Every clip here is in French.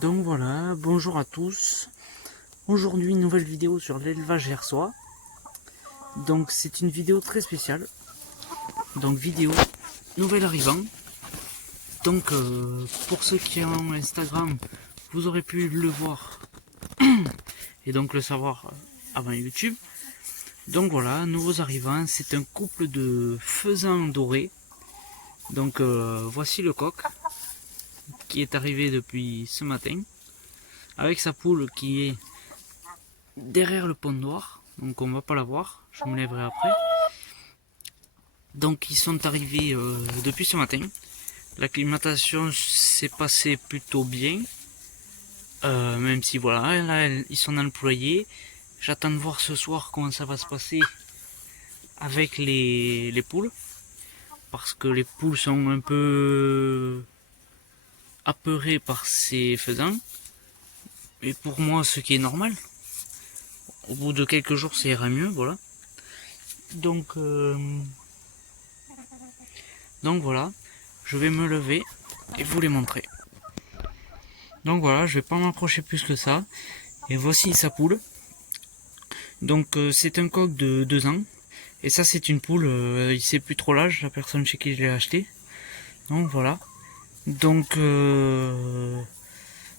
Donc voilà, bonjour à tous. Aujourd'hui, une nouvelle vidéo sur l'élevage hersois. Donc c'est une vidéo très spéciale. Donc vidéo nouvel arrivant. Donc pour ceux qui ont Instagram, vous aurez pu le voir et donc le savoir avant YouTube. Donc voilà, nouveaux arrivants, c'est un couple de faisans dorés. Donc voici le coq qui est arrivé depuis ce matin avec sa poule qui est derrière le pont noir, donc on va pas la voir, je me lèverai après. Donc ils sont arrivés depuis ce matin. L'acclimatation s'est passée plutôt bien, même si voilà, là ils sont dans le poulailler. J'attends de voir ce soir comment ça va se passer avec les poules, parce que les poules sont un peu apeurées par ces faisans. Et pour moi, ce qui est normal. Au bout de quelques jours, ça ira mieux, voilà. Donc, donc voilà, je vais me lever et vous les montrer. Donc voilà, je vais pas m'approcher plus que ça. Et voici sa poule. Donc c'est un coq de 2 ans. Et ça c'est une poule, il sait plus trop l'âge, la personne chez qui je l'ai acheté. Donc voilà. Donc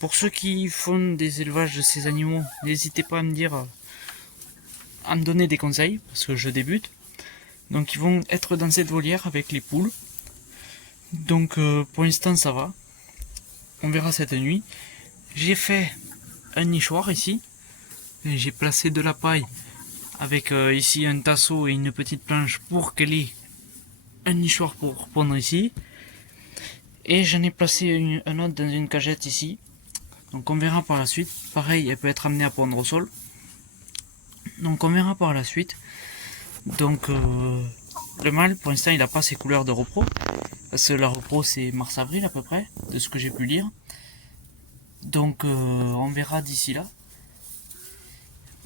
pour ceux qui font des élevages de ces animaux, n'hésitez pas à me dire, à me donner des conseils, parce que je débute. Donc ils vont être dans cette volière avec les poules. Donc pour l'instant ça va. On verra cette nuit. J'ai fait un nichoir ici. J'ai placé de la paille avec ici un tasseau et une petite planche pour qu'elle ait un nichoir pour pondre ici. Et j'en ai placé un autre dans une cagette ici. Donc on verra par la suite. Pareil, elle peut être amenée à pondre au sol. Donc on verra par la suite. Donc le mâle, pour l'instant, il n'a pas ses couleurs de repro. Parce que la repro, c'est mars-avril à peu près, de ce que j'ai pu lire. Donc on verra d'ici là.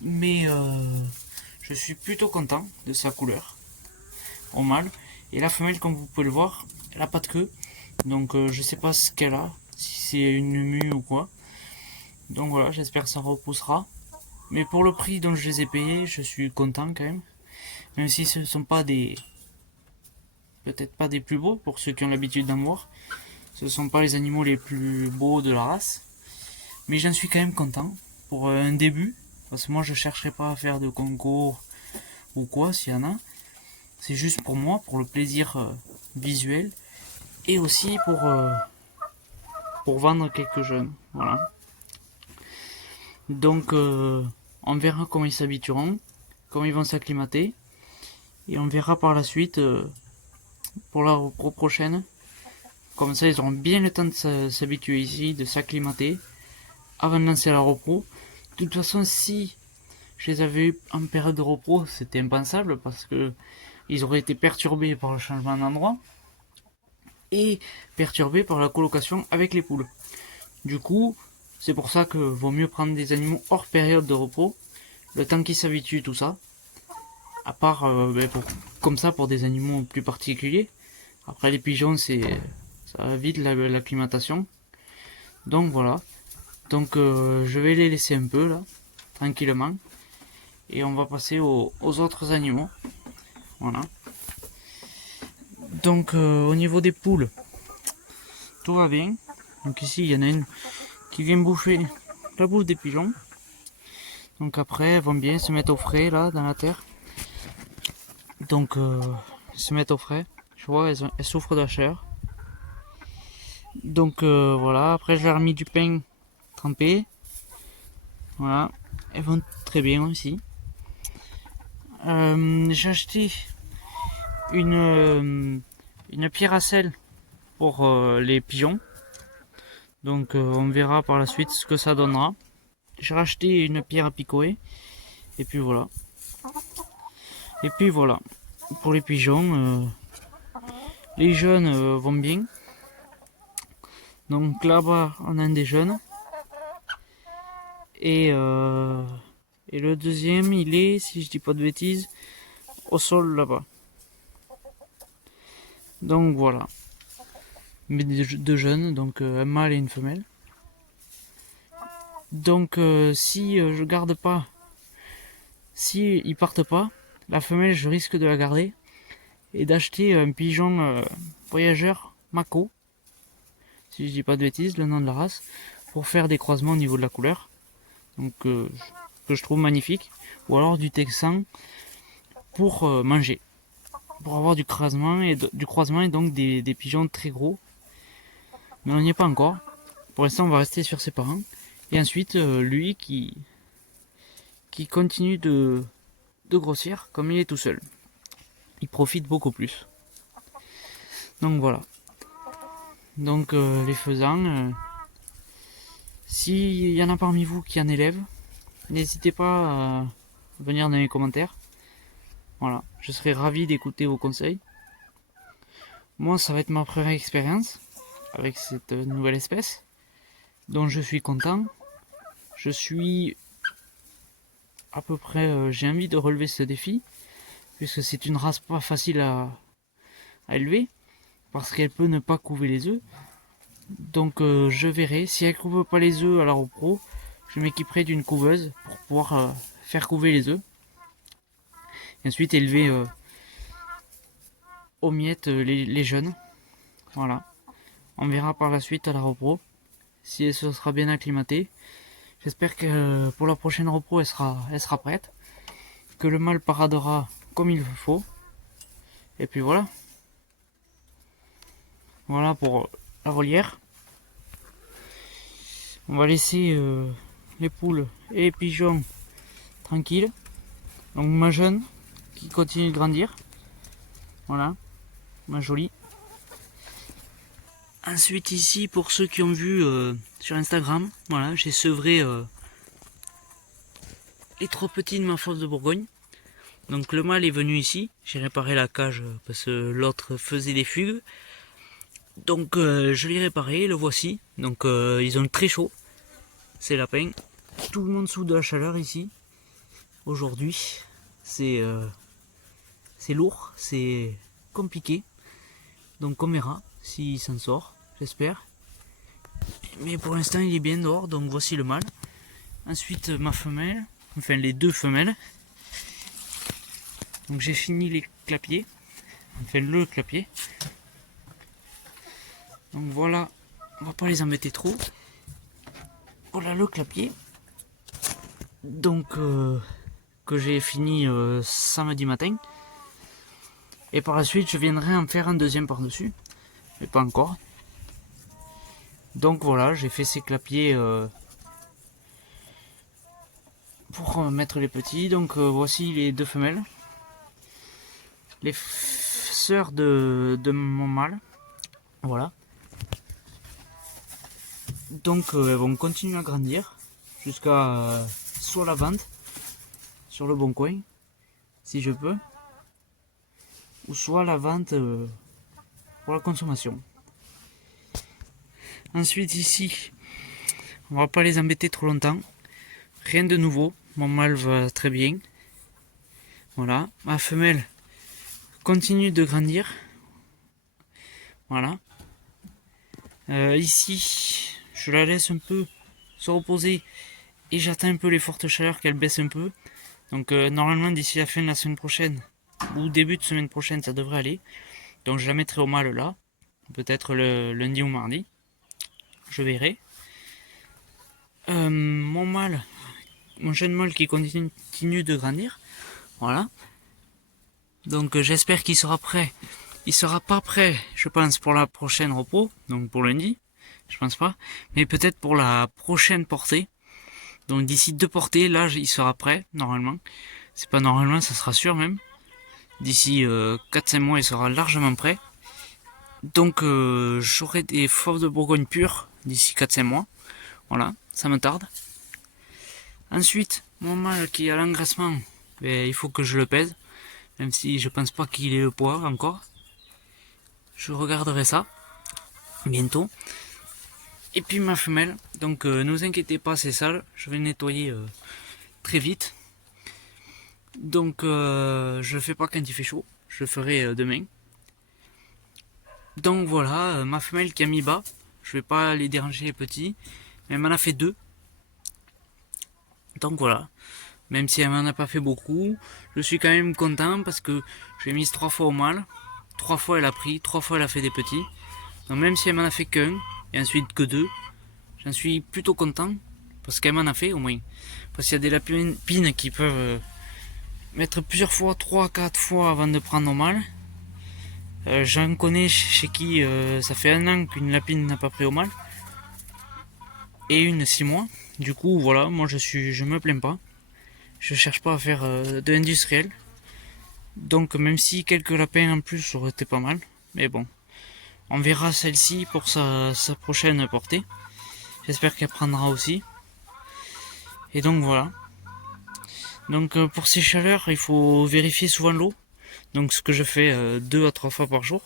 Mais je suis plutôt content de sa couleur au mâle. Et la femelle, comme vous pouvez le voir, elle a pas de queue. Donc je sais pas ce qu'elle a, si c'est une mue ou quoi. Donc voilà, j'espère que ça repoussera. Mais pour le prix dont je les ai payés, je suis content quand même. Même si ce ne sont pas des... peut-être pas des plus beaux pour ceux qui ont l'habitude d'en voir. Ce ne sont pas les animaux les plus beaux de la race. Mais j'en suis quand même content pour un début. Parce que moi je chercherai pas à faire de concours ou quoi s'il y en a. C'est juste pour moi, pour le plaisir visuel. Et aussi pour vendre quelques jeunes. Voilà. Donc on verra comment ils s'habitueront, comment ils vont s'acclimater. Et on verra par la suite pour la prochaine. Comme ça ils auront bien le temps de s'habituer ici, de s'acclimater avant de lancer la repro. De toute façon, si je les avais eu en période de repro, c'était impensable parce que ils auraient été perturbés par le changement d'endroit et perturbés par la colocation avec les poules. Du coup, c'est pour ça que vaut mieux prendre des animaux hors période de repos, le temps qu'ils s'habituent, tout ça. À part, comme ça, pour des animaux plus particuliers. Après, les pigeons, ça va vite l'acclimatation. Donc voilà. Donc je vais les laisser un peu là, tranquillement. Et on va passer aux autres animaux. Voilà. Donc au niveau des poules, tout va bien. Donc ici, il y en a une qui vient bouffer la bouffe des pigeons. Donc après, elles vont bien se mettre au frais là, dans la terre. Donc se mettre au frais. Je vois, elles souffrent de la chaleur. Donc voilà, après je leur ai mis du pain trempé. Voilà, elles vont très bien aussi. J'ai acheté une pierre à sel pour les pigeons. Donc on verra par la suite ce que ça donnera. J'ai racheté une pierre à picorer. Et puis voilà. Et puis voilà. Pour les pigeons, les jeunes vont bien. Donc là-bas, on a un des jeunes. Et le deuxième, il est, si je dis pas de bêtises, au sol là-bas. Donc voilà. Mais deux jeunes, donc un mâle et une femelle. Donc si je garde pas, si ils partent pas, la femelle je risque de la garder et d'acheter un pigeon voyageur Mako, si je dis pas de bêtises, le nom de la race, pour faire des croisements au niveau de la couleur. Donc que je trouve magnifique. Ou alors du texan pour manger. Pour avoir du croisement et donc des pigeons très gros. Mais on n'y est pas encore. Pour l'instant on va rester sur ses parents. Et ensuite lui qui continue de grossir comme il est tout seul. Il profite beaucoup plus. Donc voilà. Donc les faisans, s'il y en a parmi vous qui en élèvent, n'hésitez pas à venir dans les commentaires. Voilà, je serai ravi d'écouter vos conseils. Moi, ça va être ma première expérience avec cette nouvelle espèce, dont je suis content. Je suis à peu près, j'ai envie de relever ce défi, puisque c'est une race pas facile à élever, parce qu'elle peut ne pas couver les œufs. Donc je verrai, si elle couve pas les œufs à la repro, je m'équiperai d'une couveuse pour pouvoir faire couver les œufs. Et ensuite élever aux miettes les jeunes. Voilà. On verra par la suite à la repro si elle se sera bien acclimatée. J'espère que pour la prochaine repro elle sera prête. Que le mâle paradera comme il faut. Et puis voilà. Voilà pour la volière. On va laisser les poules et les pigeons tranquilles. Donc ma jeune qui continue de grandir. Voilà. Ma jolie. Ensuite ici pour ceux qui ont vu sur Instagram, voilà, j'ai sevré les 3 petits de ma fosse de Bourgogne. Donc le mâle est venu ici, j'ai réparé la cage parce que l'autre faisait des fugues. Donc je l'ai réparé, le voici. Donc ils ont très chaud, ces lapins. Tout le monde souffre de la chaleur ici. Aujourd'hui, c'est lourd, c'est compliqué. Donc on verra s'il s'en sort, j'espère. Mais pour l'instant il est bien dehors, donc voici le mâle. Ensuite ma femelle, enfin les 2 femelles. Donc j'ai fini les clapiers, enfin le clapier. Donc voilà, on va pas les embêter trop. Voilà le clapier. Donc que j'ai fini samedi matin. Et par la suite je viendrai en faire un deuxième par-dessus. Mais pas encore. Donc voilà, j'ai fait ces clapiers pour mettre les petits. Donc voici les 2 femelles. Les sœurs de mon mâle. Voilà. Donc elles vont continuer à grandir jusqu'à soit la vente sur le bon coin, si je peux, ou soit la vente pour la consommation. Ensuite ici, on va pas les embêter trop longtemps. Rien de nouveau, mon mâle va très bien. Voilà, ma femelle continue de grandir. Voilà. Ici, je la laisse un peu se reposer et j'attends un peu les fortes chaleurs qu'elle baisse un peu. Donc normalement d'ici la fin de la semaine prochaine ou début de semaine prochaine ça devrait aller. Donc je la mettrai au mâle là, peut-être le lundi ou mardi. Je verrai. Mon mâle, mon jeune mâle qui continue de grandir. Voilà. Donc j'espère qu'il sera prêt. Il sera pas prêt, je pense, pour la prochaine repos, donc pour lundi. Je pense pas. Mais peut-être pour la prochaine portée. Donc d'ici 2 portées, là il sera prêt, normalement. C'est pas normalement, ça sera sûr même. D'ici 4-5 mois, il sera largement prêt. Donc j'aurai des fauves de Bourgogne pures d'ici 4-5 mois. Voilà, ça me tarde. Ensuite, mon mâle qui a l'engraissement, ben, il faut que je le pèse. Même si je pense pas qu'il ait le poids encore. Je regarderai ça bientôt. Et puis ma femelle, donc ne vous inquiétez pas, c'est sale. Je vais nettoyer très vite. Donc je le fais pas quand il fait chaud. Je le ferai demain. Donc voilà, ma femelle qui a mis bas. Je vais pas les déranger les petits. Elle m'en a fait 2. Donc voilà, même si elle m'en a pas fait beaucoup, je suis quand même content parce que j'ai mis 3 fois au mâle, 3 fois elle a pris, 3 fois elle a fait des petits. Donc même si elle m'en a fait qu'un, et ensuite que 2, j'en suis plutôt content, parce qu'elle m'en a fait au moins. Parce qu'il y a des lapines qui peuvent mettre plusieurs fois, 3 4 fois avant de prendre au mâle. J'en connais chez qui ça fait 1 an qu'une lapine n'a pas pris au mâle. Et une 6 mois. Du coup voilà, moi je me plains pas. Je cherche pas à faire de l'industriel. Donc même si quelques lapins en plus auraient été pas mal. Mais bon. On verra celle-ci pour sa prochaine portée. J'espère qu'elle prendra aussi. Et donc voilà. Donc pour ces chaleurs, il faut vérifier souvent l'eau. Donc ce que je fais 2 à 3 fois par jour.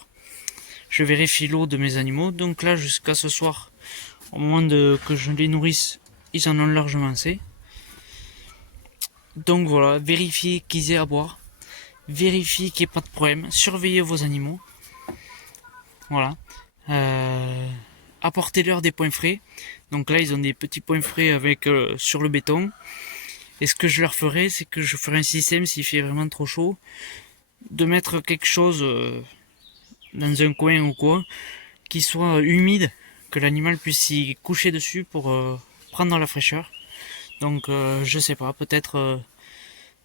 Je vérifie l'eau de mes animaux. Donc là jusqu'à ce soir, au moment que je les nourrisse, ils en ont largement assez. Donc voilà, vérifiez qu'ils aient à boire. Vérifiez qu'il n'y ait pas de problème. Surveillez vos animaux. Voilà. Apportez-leur des points frais. Donc là, ils ont des petits points frais avec sur le béton. Et ce que je leur ferai, c'est que je ferai un système, s'il fait vraiment trop chaud, de mettre quelque chose dans un coin ou quoi, qui soit humide, que l'animal puisse s'y coucher dessus pour prendre la fraîcheur. Donc je sais pas, peut-être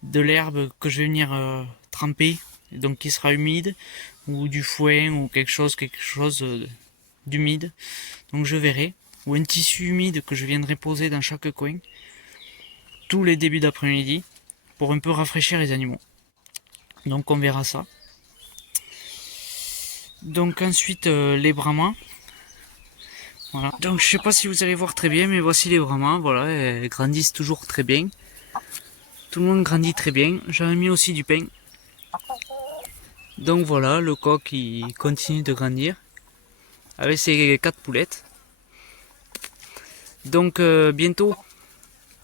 de l'herbe que je vais venir tremper, donc qui sera humide, ou du foin ou quelque chose d'humide. Donc je verrai. Ou un tissu humide que je viendrai poser dans chaque coin, tous les débuts d'après-midi, pour un peu rafraîchir les animaux. Donc on verra ça. Donc ensuite les brahmas. Voilà. Donc je sais pas si vous allez voir très bien, mais voici les brahmas. Voilà, elles grandissent toujours très bien. Tout le monde grandit très bien. J'avais mis aussi du pain. Donc voilà, le coq il continue de grandir avec ses 4 poulettes. Donc bientôt,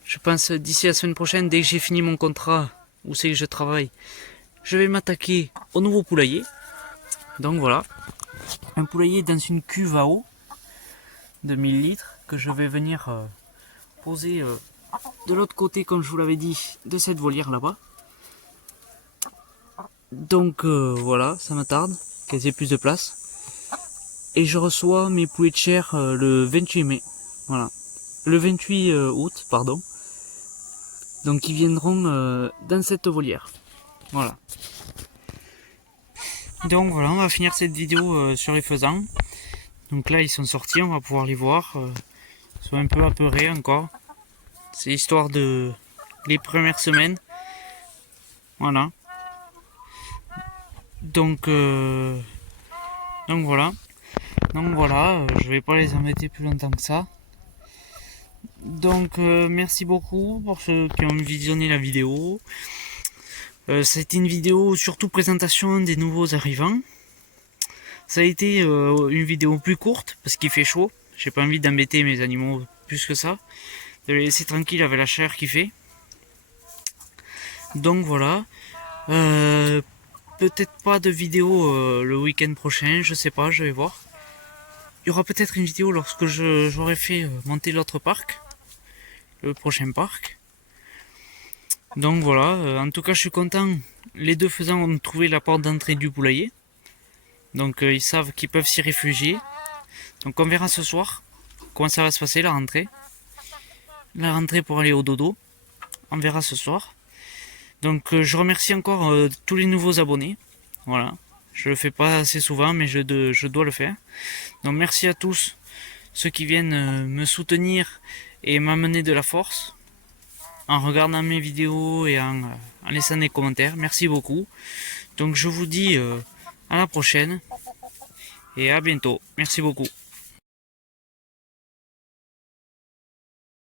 je pense d'ici la semaine prochaine, dès que j'ai fini mon contrat, où c'est que je travaille, je vais m'attaquer au nouveau poulailler. Donc voilà, un poulailler dans une cuve à eau de 1000 litres que je vais venir poser de l'autre côté, comme je vous l'avais dit, de cette volière là-bas. Donc voilà, ça m'attarde qu'elles aient plus de place. Et je reçois mes poulets de chair le 28 mai. Voilà. Le 28 août, pardon. Donc ils viendront dans cette volière. Voilà. Donc voilà, on va finir cette vidéo sur les faisans. Donc là ils sont sortis, on va pouvoir les voir. Ils sont un peu apeurés encore. C'est histoire de les premières semaines. Voilà. Donc voilà. Donc voilà, je vais pas les embêter plus longtemps que ça. Donc merci beaucoup pour ceux qui ont visionné la vidéo. Ça a été une vidéo surtout présentation des nouveaux arrivants. Ça a été une vidéo plus courte parce qu'il fait chaud. J'ai pas envie d'embêter mes animaux plus que ça. De les laisser tranquilles avec la chaleur qu'il fait. Donc voilà. Peut-être pas de vidéo le week-end prochain, je sais pas, je vais voir. Il y aura peut-être une vidéo lorsque j'aurai fait monter l'autre parc. Le prochain parc. Donc voilà, en tout cas je suis content. Les deux faisans ont trouvé la porte d'entrée du poulailler. Donc ils savent qu'ils peuvent s'y réfugier. Donc on verra ce soir comment ça va se passer la rentrée. La rentrée pour aller au dodo. On verra ce soir. Donc je remercie encore tous les nouveaux abonnés. Voilà. Je le fais pas assez souvent mais je dois le faire. Donc merci à tous ceux qui viennent me soutenir et m'amener de la force en regardant mes vidéos et en laissant des commentaires. Merci beaucoup. Donc je vous dis à la prochaine et à bientôt. Merci beaucoup.